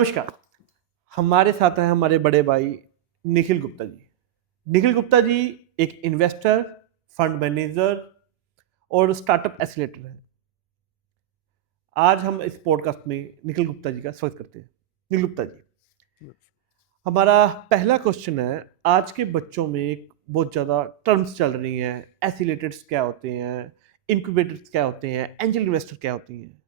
नमस्कार। हमारे साथ हैं हमारे बड़े भाई निखिल गुप्ता जी। निखिल गुप्ता जी एक इन्वेस्टर, फंड मैनेजर और स्टार्टअप एक्सीलरेटर हैं। आज हम इस पॉडकास्ट में निखिल गुप्ता जी का स्वागत करते हैं। निखिल गुप्ता जी, हमारा पहला क्वेश्चन है, आज के बच्चों में एक बहुत ज़्यादा टर्म्स चल रही हैं, एक्सीलरेटर्स क्या होते हैं, इनक्यूबेटर्स क्या होते हैं, एंजल इन्वेस्टर क्या होती हैं?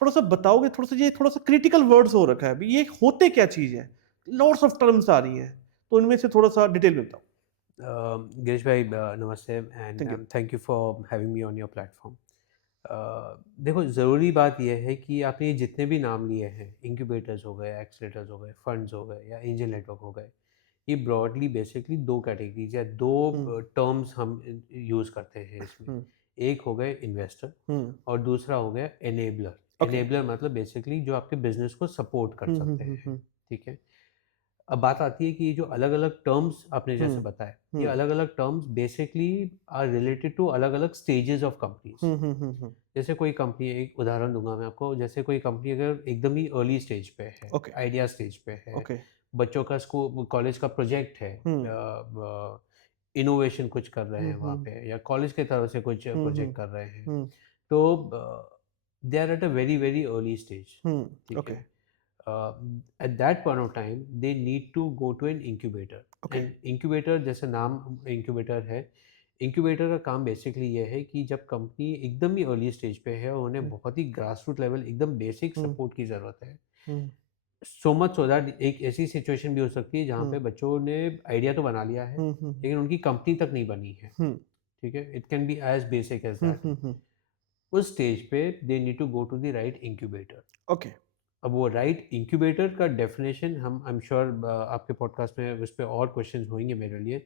थोड़ा-सा बताओगे? थोड़ा-सा ये थोड़ा-सा क्रिटिकल वर्ड्स हो रखा है अभी, ये होते क्या चीज़ है? लॉट्स ऑफ टर्म्स आ रही हैं, तो इनमें से थोड़ा-सा डिटेल में बताओ। गिरीश भाई नमस्ते and thank you. Thank you for having me on your platform. देखो ज़रूरी बात यह है कि आपने ये जितने भी नाम लिए हैं, इंक्यूबेटर्स हो गए, एक्सीलरेटर्स हो गए, फंड्स हो गए या एंजल नेटवर्क हो गए, ये ब्रॉडली बेसिकली दो कैटेगरीज या दो हुँ, टर्म्स हम यूज़ करते हैं इसमें। हुँ, एक हो गए इन्वेस्टर हुँ, और दूसरा हो गया एनेबलर। ओके। एनेबलर मतलब बेसिकली जो आपके बिजनेस को सपोर्ट कर हुँ, हुँ, सकते हुँ, हैं। हुँ, ठीक है। अब बात आती है कि ये जो अलग-अलग टर्म्स आपने जैसे हुँ, बताए, ये हुँ, अलग-अलग terms basically are related to अलग-अलग stages of companies. Hmm, hmm, hmm, hmm, जैसे कोई कंपनी, एक उदाहरण दूँगा मैं आपको, जैसे कोई कंपनी अगर एकदम ही अर्ली स्टेज पे है, ओके, आइडिया स्टेज पे है, ओके। बच्चों का कॉलेज का प्रोजेक्ट है, हुँ, इनोवेशन कुछ कर रहे हुँ, हैं वहाँ हुँ, पे या कॉलेज की तरफ से कुछ हुँ, हुँ, प्रोजेक्ट कर रहे हैं, हुँ, तो they are at a very, very early stage. Hmm, ठीक ओके, है। At that point of time they need to go to an incubator okay. and incubator जैसे नाम incubator है, incubator का काम बेसिकली ये है कि जब कंपनी एकदम ही अर्ली स्टेज पे है और उन्हें हुँ, बहुत ही ग्रास रूट लेवल एकदम बेसिक हुँ, सपोर्ट की ज़रूरत है, हुँ, सो मच सो दैट एक ऐसी सिचुएशन भी हो सकती है जहाँ हुँ, पे बच्चों ने आइडिया तो बना लिया है हुँ, हुँ, लेकिन उनकी कंपनी तक नहीं बनी है। हुँ, ठीक है, it can be as basic as hmm, that. Hmm, hmm, उस स्टेज पे they need to go to the right incubator. Okay. अब वो राइट इंक्यूबेटर का डेफिनेशन हम आई एम श्योर आपके पॉडकास्ट में उस पे और क्वेश्चंस होंगे मेरे लिए,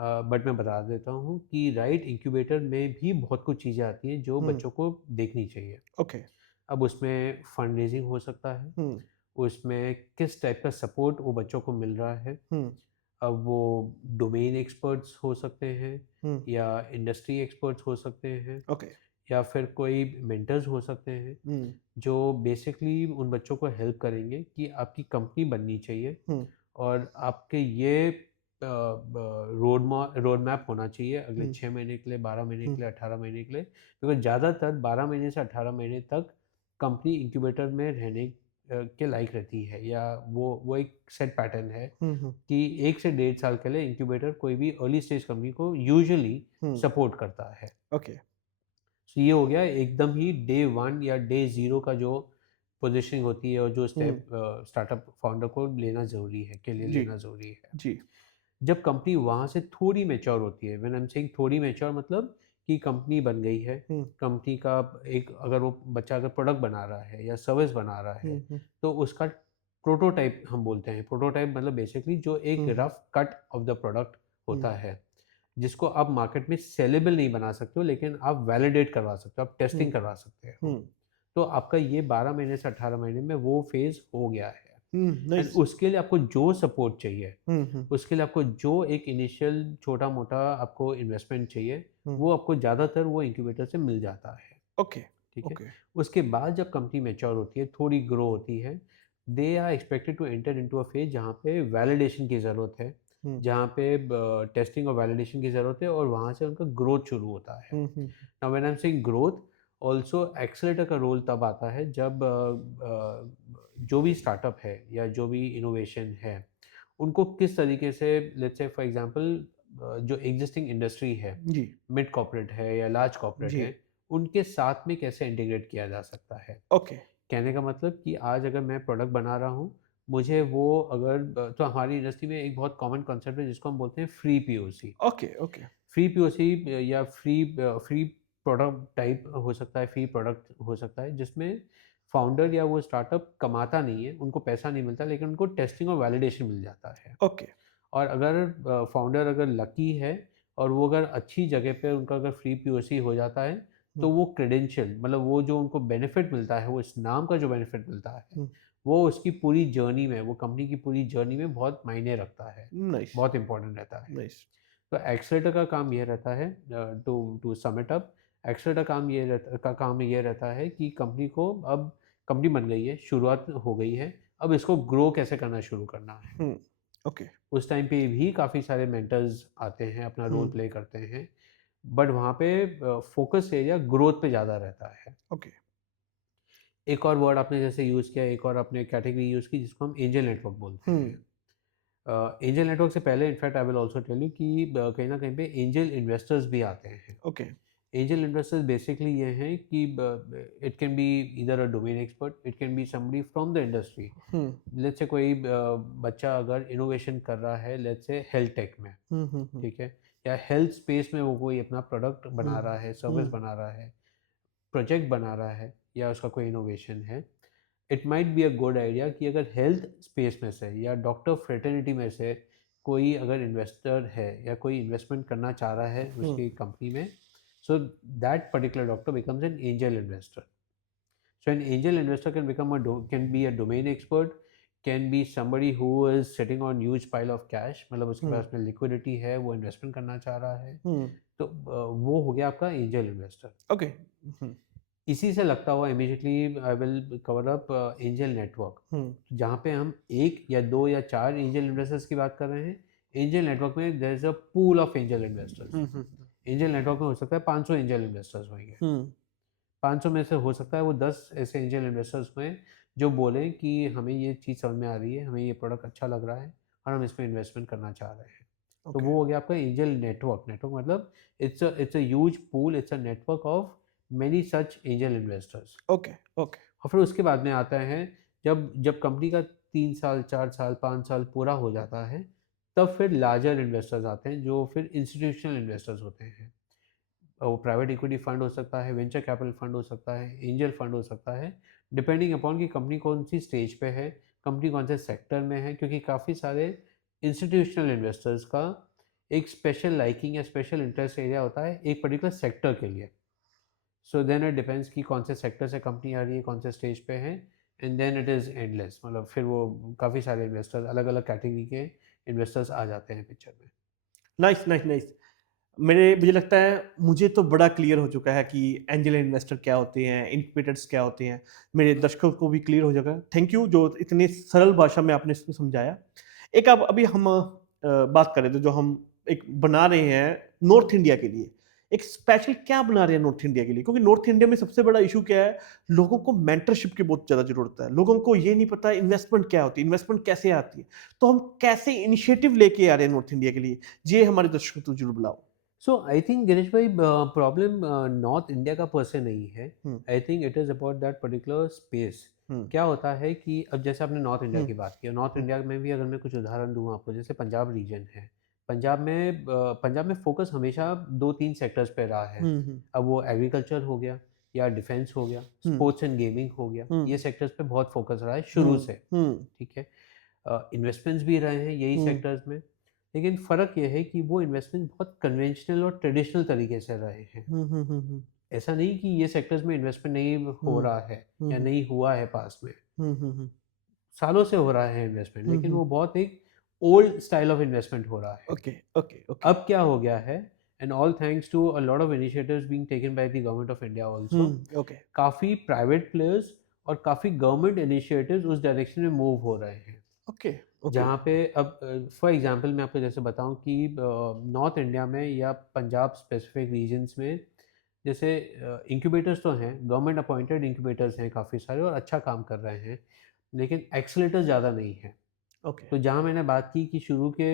बट मैं बता देता हूँ कि राइट इंक्यूबेटर में भी बहुत कुछ चीज़ें आती हैं जो हुँ, बच्चों को देखनी चाहिए। ओके। अब उसमें फंड रेजिंग हो सकता है, हुँ, उसमें किस टाइप का सपोर्ट वो बच्चों को मिल रहा है। हुँ, अब वो डोमेन एक्सपर्ट्स हो सकते हैं हुँ, या इंडस्ट्री एक्सपर्ट्स हो सकते हैं ओके। या फिर कोई मेंटर्स हो सकते हैं हुँ, जो बेसिकली उन बच्चों को हेल्प करेंगे कि आपकी कंपनी बननी चाहिए हुँ, और आपके ये रोड मैप होना चाहिए अगले हुँ, 6 महीने के लिए, 12 महीने हुँ, के लिए, 18 महीने के लिए, क्योंकि ज़्यादातर 12 महीने से 18 महीने तक कंपनी इंक्यूबेटर में रहने के लायक रहती है, या वो एक सेट पैटर्न है हुँ, हुँ, कि 1 से 1.5 साल के लिए इंक्यूबेटर कोई भी अर्ली स्टेज कंपनी को यूजुअली हुँ, सपोर्ट करता है। ओके। तो ये हो गया एकदम ही डे 1 या डे 0 का जो पोज़ीशनिंग होती है और जो हुँ, स्टेप स्टार्टअप फाउंडर को लेना ज़रूरी है, के लिए जी, लेना ज़रूरी है। जी। जब कंपनी वहाँ से थोड़ी मैच्योर होती है, व्हेन आई एम सेइंग थोड़ी मैच्योर मतलब कि कंपनी बन गई है, हुँ, कंपनी का एक अगर वो बच्चा अगर प्रोडक्ट बना रहा है या सर्विस बना रहा है, हुँ, हुँ, तो उसका प्रोटोटाइप हम बोलते हैं। प्रोटोटाइप मतलब बेसिकली जो एक hmm, hmm, rough cut of the product hmm, होता है, जिसको आप मार्केट में सेलेबल नहीं बना सकते हो लेकिन आप वैलिडेट करवा सकते हो, आप टेस्टिंग हुँ, करवा सकते हो। हुँ, तो आपका ये 12 महीने से 18 महीने में वो फ़ेज़ हो गया है। Hmm, and nice. उसके लिए आपको जो सपोर्ट चाहिए, हुँ, हुँ, उसके लिए आपको जो एक इनिशियल छोटा-मोटा आपको इन्वेस्टमेंट चाहिए, हुँ, वो आपको ज़्यादातर वो इंक्यूबेटर से मिल जाता है। ओके, ठीक है? ओके। उसके बाद जब कंपनी मैच्योर होती है, थोड़ी ग्रो होती है, they are expected to enter into a phase जहाँ पे वैलिडेशन की ज़रूरत है, हुँ, जहाँ पे टेस्टिंग और वैलिडेशन की ज़रूरत है और वहाँ से उनका ग्रोथ शुरू होता है। Hmm, hmm, now when I am saying growth, also accelerator का रोल तब आता है जब जो भी स्टार्टअप है या जो भी इनोवेशन है, उनको किस तरीके से, लेट्स से फॉर एग्ज़ाम्पल जो एक्जिस्टिंग इंडस्ट्री है, जी, मिड कॉर्पोरेट है या लार्ज कॉर्पोरेट जी, है, उनके साथ में कैसे इंटीग्रेट किया जा सकता है। ओके, कहने का मतलब कि आज अगर मैं प्रोडक्ट बना रहा हूँ, मुझे वो अगर तो हमारी इंडस्ट्री में एक बहुत कॉमन कांसेप्ट है जिसको हम बोलते हैं free POC. Okay, okay. Free POC या फ्री प्रोडक्ट टाइप हो सकता है, फ्री प्रोडक्ट हो सकता है जिसमें फाउंडर या वो स्टार्टअप कमाता नहीं है, उनको पैसा नहीं मिलता लेकिन उनको टेस्टिंग और वैलिडेशन मिल जाता है। ओके। और अगर फाउंडर अगर लकी है और वो अगर अच्छी जगह पे उनका अगर फ्री पीओसी हो जाता है, हुँ, तो वो क्रेडेंशियल मतलब वो जो उनको बेनिफिट मिलता है, वो इस नाम का जो बेनिफिट मिलता है, हुँ, वो उसकी पूरी जर्नी में, वो कंपनी की पूरी जर्नी में बहुत मायने रखता है, नाइस, बहुत इम्पोर्टेंट रहता है। नाइस। तो एक्सेलेरेटर का काम ये रहता है, to to sum it up, accelerator काम ये रहता है कि कंपनी को अब कंपनी बन गई है, शुरुआत हो गई है, अब इसको ग्रो कैसे करना शुरू करना है। ओके। उस टाइम पे भी काफ़ी सारे मेंटर्स आते हैं, अपना रोल प्ले करते हैं, बट वहाँ पे फोकस एरिया ग्रोथ पे ज़्यादा रहता है। ओके। एक और वर्ड आपने जैसे यूज़ किया, एक और आपने कैटेगरी यूज़ की जिसको हम एंजल नेटवर्क बोलते हैं। एंजल नेटवर्क से पहले in fact I will also tell you कि कहीं न कहीं पे एंजल इन्वेस्टर्स भी आते हैं। ओके। एंजल इन्वेस्टर्स बेसिकली ये हैं कि it can be either a domain expert, it can be somebody from the industry. Let's say कोई बच्चा अगर इनोवेशन कर रहा है, लेट्स से हेल्थ टेक में, ठीक है? या हेल्थ स्पेस में वो कोई अपना प्रोडक्ट बना रहा है, सर्विस बना रहा है, प्रोजेक्ट बना रहा है, या उसका कोई इनोवेशन है। It might be a good idea कि अगर हेल्थ स्पेस में से या डॉक्टर फ्रेटर्निटी में से कोई अगर इन्वेस्टर है या कोई इन्वेस्टमेंट करना चाह रहा है उसकी कंपनी में, so that particular doctor becomes an angel investor. So an angel investor can become can be a domain expert, can be somebody who is sitting on huge pile of cash, मतलब उसके पास में liquidity है, वो investment करना चाह रहा है, तो वो हो गया आपका एंजल इन्वेस्टर। ओके। इसी से लगता हुआ immediately I will cover up angel network, जहाँ पे हम एक या दो या चार एंजल इन्वेस्टर्स की बात कर रहे हैं। एंजल नेटवर्क में there is a pool of angel investors. Angel network में हो सकता है 500 एंजल इन्वेस्टर्स होंगे। 500 में से हो सकता है वो 10 ऐसे एंजल इन्वेस्टर्स में जो बोलें कि हमें ये चीज़ समझ में आ रही है, हमें ये प्रोडक्ट अच्छा लग रहा है और हम इसमें इन्वेस्टमेंट करना चाह रहे हैं। तो वो हो गया आपका एंजल नेटवर्क। नेटवर्क मतलब it's a huge pool, it's a network of many such angel investors. Okay. Okay. और फिर उसके बाद में आता है, जब जब कंपनी का 3 साल 4 साल 5 साल पूरा हो जाता है, तब फिर लार्जर इन्वेस्टर्स आते हैं जो फिर इंस्टीट्यूशनल इन्वेस्टर्स होते हैं। वो प्राइवेट इक्विटी फंड हो सकता है, वेंचर कैपिटल फंड हो सकता है, एंजल फंड हो सकता है, डिपेंडिंग अपॉन कि कंपनी कौन सी स्टेज पे है, कंपनी कौन से सेक्टर में है, क्योंकि काफ़ी सारे इंस्टीट्यूशनल इन्वेस्टर्स का एक स्पेशल लाइकिंग या स्पेशल इंटरेस्ट एरिया होता है एक पर्टिकुलर सेक्टर के लिए। सो देन इट डिपेंड्स कि कौन से सेक्टर से कंपनी आ रही है, कौन से स्टेज पे है, and then it is endless. मतलब फिर वो काफ़ी सारे इन्वेस्टर्स, अलग अलग कैटेगरी के इन्वेस्टर्स आ जाते हैं पिक्चर में। Nice, nice, nice. मुझे लगता है मुझे तो बड़ा क्लियर हो चुका है कि एंजल इन्वेस्टर क्या होते हैं, इनक्यूबेटर्स क्या होते हैं। मेरे दर्शकों को भी क्लियर हो जाएगा। थैंक यू जो इतनी सरल भाषा में आपने इसको समझाया। एक अब अभी हम बात कर रहे थे जो हम एक बना रहे हैं नॉर्थ इंडिया के लिए। एक स्पेशल क्या बना रहे हैं नॉर्थ इंडिया के लिए? क्योंकि नॉर्थ इंडिया में सबसे बड़ा इश्यू क्या है, लोगों को मेंटरशिप की बहुत ज़्यादा ज़रूरत है। लोगों को ये नहीं पता इन्वेस्टमेंट क्या होती है, इन्वेस्टमेंट कैसे आती है। तो हम कैसे इनिशिएटिव लेके आ रहे हैं नॉर्थ इंडिया के लिए? ये हमारे दर्शकों को ज़रूर बताओ। सो आई थिंक गिरीश भाई, प्रॉब्लम नॉर्थ इंडिया का पर से नहीं है। Hmm, I think it is about that particular space. Hmm, क्या होता है कि अब जैसे आपने नॉर्थ इंडिया हुँ, की बात की, नॉर्थ हुँ, इंडिया में भी अगर मैं कुछ उदाहरण दूँ आपको, जैसे पंजाब रीजन है। पंजाब में फोकस हमेशा 2-3 सेक्टर्स पे रहा है। हुँ, हुँ, अब वो एग्रीकल्चर हो गया, या डिफेंस हो गया, हुँ, स्पोर्ट्स एंड गेमिंग हो गया, हुँ, ये सेक्टर्स पे बहुत फोकस रहा है शुरू हुँ, से। हुँ, ठीक है? इन्वेस्टमेंट्स भी रहे हैं यही हुँ, सेक्टर्स में, लेकिन फ़र्क ये है कि वो इन्वेस्टमेंट बहुत कन्वेंशनल और ट्रेडिशनल तरीके से रहे हैं। हुँ, हुँ, हुँ, हुँ, ऐसा नहीं कि ये सेक्टर्स में इन्वेस्टमेंट नहीं हो हुँ, रहा है हुँ, या हुँ, नहीं हुआ है पास्ट में, हुँ, हुँ, हुँ, सालों से हो रहा है इन्वेस्टमेंट, हुँ, लेकिन हुँ। वो बहुत एक ओल्ड स्टाइल ऑफ इन्वेस्टमेंट हो रहा है। Okay, okay, okay. अब क्या हो गया है, and all thanks to a lot of initiatives being taken by the government of India hmm, also, okay, काफ़ी प्राइवेट प्लेयर्स और काफ़ी गवर्नमेंट इनिशिएटिव्स उस डायरेक्शन में मूव हो रहे हैं। Okay, okay. जहाँ पे अब फॉर एग्जांपल मैं आपको जैसे बताऊँ कि नॉर्थ इंडिया में या पंजाब स्पेसिफिक रीजन्स में, जैसे इंक्यूबेटर्स तो हैं, गवर्नमेंट अपॉइंटेड इंक्यूबेटर्स हैं काफ़ी सारे और अच्छा काम कर रहे हैं, लेकिन एक्सेलेरेटर्स ज़्यादा नहीं हैं। ओके। तो जहाँ मैंने बात की कि शुरू के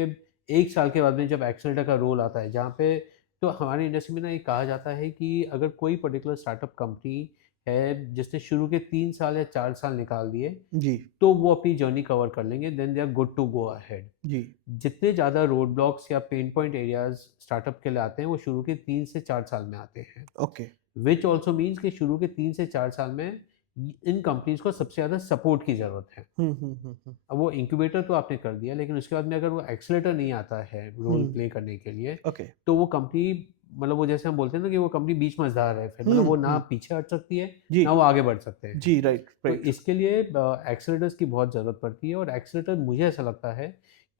1 साल के बाद में जब एक्सेलेरेटर का रोल आता है, जहाँ पे तो हमारी इंडस्ट्री में ना ये कहा जाता है कि अगर कोई पर्टिकुलर स्टार्टअप कंपनी है जिसने शुरू के 3 साल या 4 साल निकाल दिए, जी, तो वो अपनी जर्नी कवर कर लेंगे, then they are good to go ahead. जी। जितने ज़्यादा रोड ब्लॉक्स या पेन पॉइंट एरियाज़ स्टार्टअप के लिए आते हैं, वो शुरू के 3 से 4 साल में आते हैं। ओके। व्हिच ऑल्सो मीन्स कि शुरू के 3 से 4 साल में इन कंपनीज़ को सबसे ज़्यादा सपोर्ट की ज़रूरत है। हुँ, हुँ, हुँ, हुँ, अब वो इंक्यूबेटर तो आपने कर दिया, लेकिन उसके बाद में अगर वो एक्सेलेरेटर नहीं आता है रोल हुँ, प्ले करने के लिए, ओके। तो वो कंपनी, मतलब वो जैसे हम बोलते हैं ना कि वो कंपनी बीच मझधार है फिर, मतलब हुँ, वो ना हुँ। पीछे हट सकती है, जी, ना वो आगे बढ़ सकते हैं। जी, राइट, तो राइट। इसके लिए एक्सेलेरेटर्स की बहुत ज़रूरत पड़ती है, और एक्सेलेरेटर मुझे ऐसा लगता है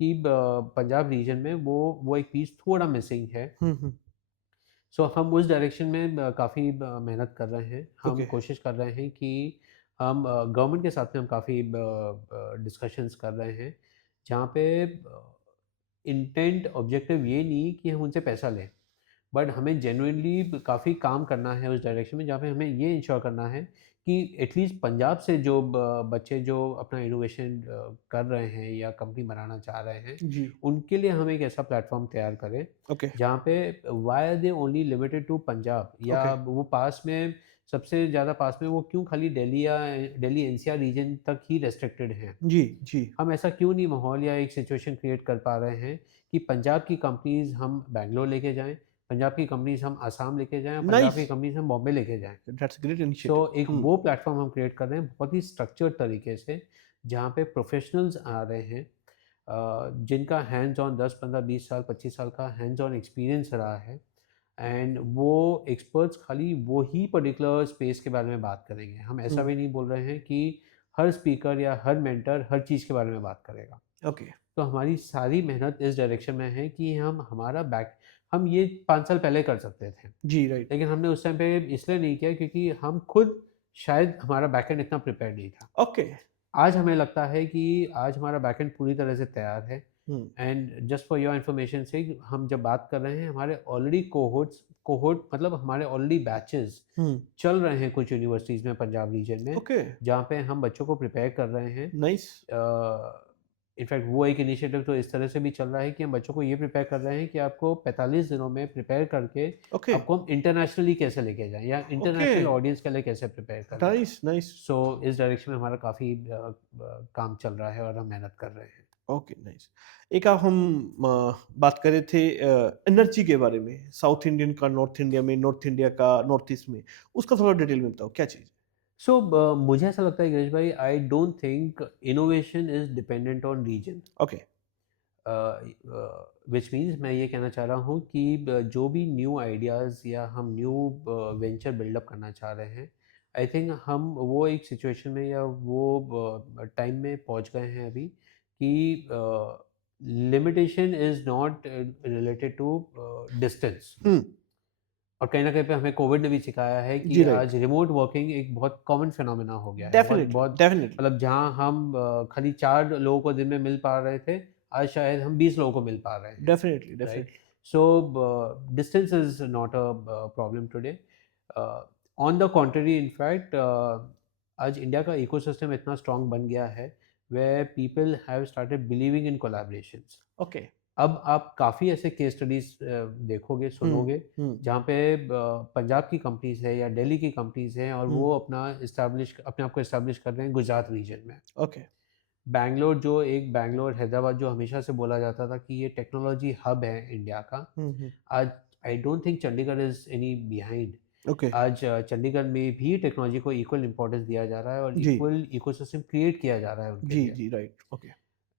कि पंजाब रीजन में वो एक पीस थोड़ा मिसिंग है। हुँ, हुँ, सो हम उस डायरेक्शन में काफ़ी मेहनत कर रहे हैं। हम ओके। कोशिश कर रहे हैं कि हम गवर्नमेंट के साथ में हम काफ़ी डिस्कशंस कर रहे हैं, जहाँ पे इंटेंट ऑब्जेक्टिव ये नहीं कि हम उनसे पैसा लें, बट हमें जेनुइनली काफ़ी काम करना है उस डायरेक्शन में, जहाँ पे हमें ये इंश्योर करना है कि एटलीस्ट पंजाब से जो बच्चे जो अपना इनोवेशन कर रहे हैं या कंपनी बनाना चाह रहे हैं, जी। उनके लिए हम एक ऐसा प्लेटफॉर्म तैयार करें ओके, जहाँ पे why are they only limited to Punjab, या ओके। वो पास में सबसे ज़्यादा पास में वो क्यों खाली दिल्ली या दिल्ली एनसीआर रीजन तक ही रेस्ट्रिक्टेड हैं। जी, जी। हम ऐसा क्यों नहीं माहौल या एक सिचुएशन क्रिएट कर पा रहे हैं कि पंजाब की कंपनीज़ हम बैंगलोर लेके जाएँ, पंजाब की कंपनीज़ हम आसाम लेके जाएँ और पंजाब नाइस, की कंपनीज़ हम बॉम्बे लेके जाएँ। That's a great so initiative. एक वो प्लेटफ़ॉर्म हम क्रिएट कर रहे हैं बहुत ही स्ट्रक्चर्ड तरीके से, जहाँ पे प्रोफ़ेशनल्स आ रहे हैं, जिनका हैंड्स ऑन 10, 15, 20 साल, 25 साल का हैंड्स ऑन एक्सपीरियंस रहा है, एंड वो एक्सपर्ट्स खाली वो ही पर्टिकुलर स्पेस के बारे में बात करेंगे। हम ऐसा हुँ, भी नहीं बोल रहे हैं कि हर स्पीकर या हर मेंटर हर चीज़ के बारे में बात करेगा। ओके। तो हमारी सारी मेहनत इस डायरेक्शन में है कि हम ये 5 साल पहले कर सकते थे। जी, राइट। लेकिन हमने उस टाइम पे इसलिए नहीं किया क्योंकि हम खुद शायद हमारा बैकएंड इतना प्रिपेयर्ड नहीं था। ओके। आज हमें लगता है कि आज हमारा बैकएंड पूरी तरह से तैयार है, hmm, and just for your information से हम जब बात कर रहे हैं, हमारे ऑलरेडी कोहोर्ट मतलब हमारे ऑलरेडी बैचेस हुँ। चल रहे हैं कुछ यूनिवर्सिटीज़ में पंजाब रीजन में, ओके, जहाँ पे हम बच्चों को प्रिपेयर कर रहे हैं। नाइस। इनफैक्ट वो एक इनिशिएटिव तो इस तरह से भी चल रहा है कि हम बच्चों को ये प्रिपेयर कर रहे हैं कि आपको 45 दिनों में प्रिपेयर करके ओके, आपको हम इंटरनेशनली कैसे लेके जाएँ या ओके। इंटरनेशनल ऑडियंस के लिए कैसे प्रिपेयर करें। Nice, nice. सो इस डायरेक्शन में हमारा काफ़ी काम चल रहा है और हम मेहनत कर रहे हैं। Okay, nice. एक आप हम बात कर रहे थे एनर्जी के बारे में, साउथ इंडियन का नॉर्थ इंडिया में, नॉर्थ इंडिया का नॉर्थ ईस्ट में, उसका थोड़ा डिटेल में बताओ, क्या चीज़ है? सो मुझे ऐसा लगता है गिरीश भाई, I don't think innovation is dependent on region. Okay. Which means मैं ये कहना चाह रहा हूँ कि जो भी न्यू आइडियाज़ या हम न्यू वेंचर बिल्डअप करना चाह रहे हैं, आई थिंक हम वो एक सिचुएशन में या वो टाइम में पहुँच गए हैं अभी कि limitation is not related to distance. Hmm, और कहीं न कहीं पे हमें कोविड ने भी सिखाया है कि जी, राइट। आज रिमोट वर्किंग एक बहुत कॉमन फिनोमेना हो गया है। बहुत डेफ़िनिटली, बहुत डेफ़िनिटली। मतलब जहाँ हम खाली 4 लोगों को दिन में मिल पा रहे थे, आज शायद हम 20 लोगों को मिल पा रहे हैं, definitely, right? Definitely. So distance is not a problem today. On the contrary in fact आज इंडिया का इकोसिस्टम इतना स्ट्रॉन्ग बन गया है, where people have started believing in collaborations. Okay. अब आप काफ़ी ऐसे केस स्टडीज़ देखोगे, हुँ, सुनोगे, हुँ, जहाँ पे पंजाब की कंपनीज़ है या दिल्ली की कंपनीज़ हैं और हुँ। वो अपने आप को एस्टेब्लिश कर रहे हैं गुजरात रीजन में। ओके। बैंगलोर, हैदराबाद जो हमेशा से बोला जाता था कि ये टेक्नोलॉजी हब है इंडिया का, हुँ, हुँ। आज आई don't think Chandigarh is any behind. Okay. आज चंडीगढ़ में भी टेक्नोलॉजी को इक्वल इम्पोर्टेंस दिया जा रहा है और जी। इक्वल इकोसिस्टम क्रिएट किया जा रहा है उनके जी, लिए। जी, राइट। ओके।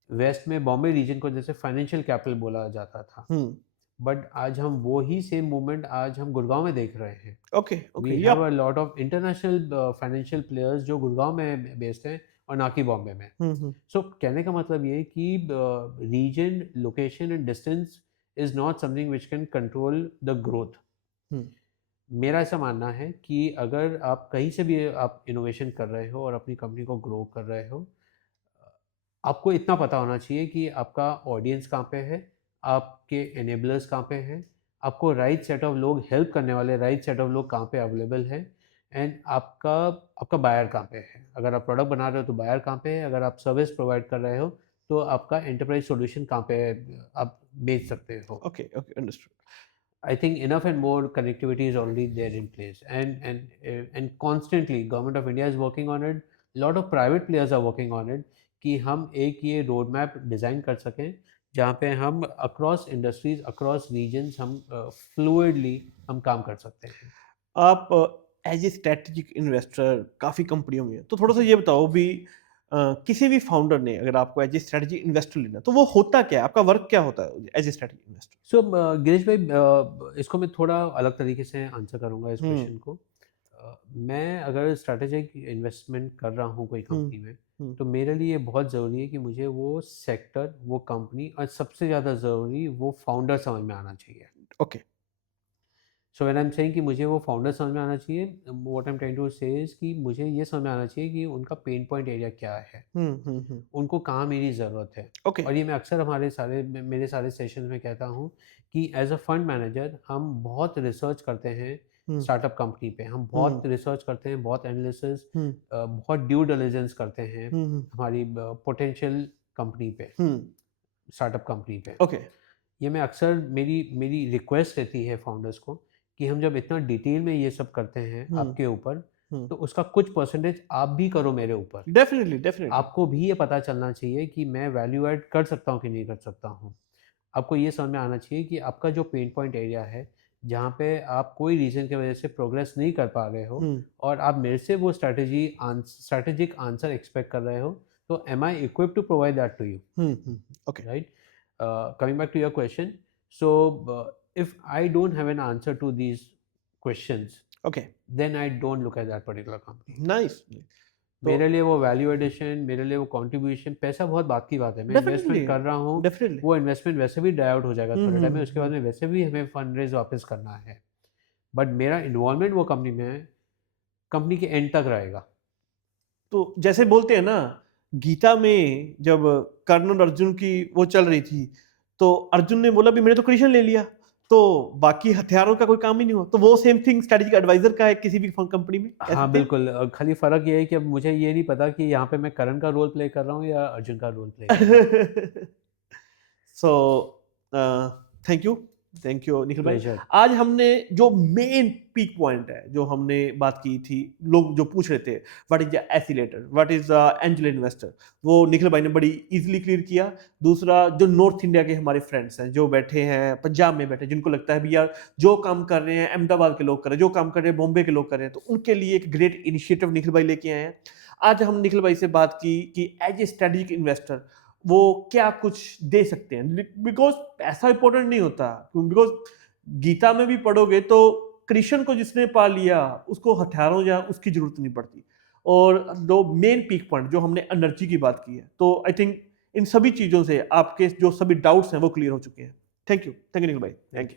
वेस्ट में बॉम्बे रीजन को जैसे फाइनेंशियल कैपिटल बोला जाता था। हुँ। बट आज हम वो ही सेम मूवमेंट आज हम गुड़गाँव में देख रहे हैं। Okay, we okay, have yeah! A lot of international financial players जो गुड़गाँव में बेस्ड हैं और ना कि बॉम्बे में। हुँ, हुँ। सो कहने का मतलब ये है कि region, location and distance is not something which can control the growth. Hmm. मेरा ऐसा मानना है कि अगर आप कहीं से भी आप इनोवेशन कर रहे हो और अपनी कंपनी को ग्रो कर रहे हो, आपको इतना पता होना चाहिए कि आपका ऑडियंस कहाँ पे है, आपके एनेबलर्स कहाँ पे हैं, आपको राइट सेट ऑफ लोग हेल्प करने वाले राइट सेट ऑफ लोग कहाँ पे अवेलेबल हैं, एंड आपका आपका बायर कहाँ पे है। अगर आप प्रोडक्ट बना रहे हो तो बायर कहाँ पे है, अगर आप सर्विस प्रोवाइड कर रहे हो तो आपका एंटरप्राइज़ सॉल्यूशन कहाँ पे आप बेच सकते हो। Okay, okay, understood. I think enough and more connectivity is already there in place, and constantly government of India is working on it. Lot of private players are working on it कि हम एक ये road map design कर सकें जहाँ पे हम across industries across regions हम फ्लूइडली हम काम कर सकते हैं। आप एज़ ए स्ट्रैटेजिक इन्वेस्टर काफ़ी कंपनियों में हैं, तो थोड़ा-सा जी। ये बताओ भी किसी भी फाउंडर ने अगर आपको एज़ ए स्ट्रैटेजिक इन्वेस्टर लेना है, तो वो होता क्या है? आपका वर्क क्या होता है एज़ ए स्ट्रैटेजिक इन्वेस्टर? सो गिरीश भाई, इसको मैं थोड़ा अलग तरीके से आंसर करूँगा इस हुँ, क्वेश्चन को। मैं अगर स्ट्रैटेजिक इन्वेस्टमेंट कर रहा हूँ कोई हुँ, कंपनी में, हुँ, तो मेरे लिए बहुत ज़रूरी है कि मुझे वो सेक्टर, वो कंपनी और सबसे ज़्यादा ज़रूरी वो फाउंडर समझ में आना चाहिए। Okay. So when I am saying कि मुझे वो फाउंडर समझ में आना चाहिए, what I am trying to say is कि मुझे ये समझ में आना चाहिए कि उनका पेन पॉइंट एरिया क्या है, उनको कहाँ मेरी ज़रूरत है। ओके। और ये मैं अक्सर मेरे सारे सेशंस में कहता हूँ कि एज़ अ फंड मैनेजर हम बहुत रिसर्च करते हैं हुँ, स्टार्टअप कंपनी पे, हम बहुत हुँ, रिसर्च करते हैं, बहुत एनालिसिस, हुँ, बहुत ड्यू डिलिजेंस करते हैं हुँ, हमारी पोटेंशियल कंपनी पे, हुँ, स्टार्टअप कंपनी पे। ओके। ये मैं अक्सर मेरी मेरी रिक्वेस्ट रहती है फाउंडर्स को कि हम जब इतना डिटेल में ये सब करते हैं हुँ, आपके ऊपर, हुँ। तो उसका कुछ परसेंटेज आप भी करो मेरे ऊपर। Definitely, definitely. आपको भी ये पता चलना चाहिए कि मैं वैल्यू ऐड कर सकता हूँ कि नहीं कर सकता हूँ। आपको ये समझ में आना चाहिए कि आपका जो पेन पॉइंट एरिया है, जहाँ पे आप कोई रीज़न की वजह से प्रोग्रेस नहीं कर पा रहे हो हुँ, और आप मेरे से वो स्ट्रैटेजिक आंसर एक्सपेक्ट कर रहे हो, तो am I equipped to provide that to you, hmm, okay, right? Coming back to your question, so if I don't have an answer to these questions, okay, then I don't look at that particular company. Nice. तो मेरे लिए वो value addition, मेरे लिए वो contribution, पैसा बहुत बात की बात है। मैं डेफ़िनिटली, इन्वेस्टमेंट कर रहा हूँ, डेफ़िनिटली। वो इन्वेस्टमेंट वैसे भी डाई आउट हो जाएगा हुँ, थोड़े हुँ, टाइम में, उसके बाद हुँ। में वैसे भी हमें फंड रेज़ वापस करना है। बट मेरा इन्वॉल्वमेंट वो कंपनी में है, कंपनी के एंड तक रहेगा। तो जैसे बोलते हैं ना, गीता में जब कर्ण और अर्जुन की वो चल रही थी, तो अर्जुन ने बोला भी मैंने तो कृष्ण ले लिया, तो बाकी हथियारों का कोई काम ही नहीं हुआ। तो वो सेम थिंग स्ट्रैटेजिक एडवाइज़र का है किसी भी फ़ंड कंपनी में, कह हाँ, सकते हैं? बिल्कुल, खाली फ़र्क ये है कि अब मुझे ये नहीं पता कि यहाँ पे मैं करण का रोल प्ले कर रहा हूँ या अर्जुन का रोल प्ले कर रहा हूँ। So thank you, thank you Nikhil भाई। प्लेज़र। आज हमने जो मेन पीक पॉइंट है, जो हमने बात की थी, लोग जो पूछ रहे थे, what is the oscillator, what is the angel investor, वो निखिल भाई ने बड़ी ईज़िली क्लियर किया। दूसरा, जो नॉर्थ इंडिया के हमारे फ्रेंड्स हैं, जो बैठे हैं, पंजाब में बैठे हैं, जिनको लगता है भी यार जो काम कर रहे हैं अहमदाबाद के लोग कर रहे हैं, जो काम कर रहे हैं बॉम्बे के लोग कर रहे हैं, तो उनके लिए एक ग्रेट इनिशिएटिव निखिल भाई लेके आए हैं। आज हम निखिल भाई से बात की कि एज ए स्ट्रेटेजिक इन्वेस्टर वो क्या कुछ दे सकते हैं, बिकॉज पैसा इंपॉर्टेंट नहीं होता, बिकॉज गीता में भी पढ़ोगे तो कृष्ण को जिसने पा लिया उसको हथियारों या उसकी जरूरत नहीं पड़ती। और दो मेन पीक पॉइंट जो हमने एनर्जी की बात की है, तो आई थिंक इन सभी चीजों से आपके जो सभी डाउट्स हैं वो क्लियर हो चुके हैं। थैंक यू निखिल भाई, थैंक थैंक यू। यू।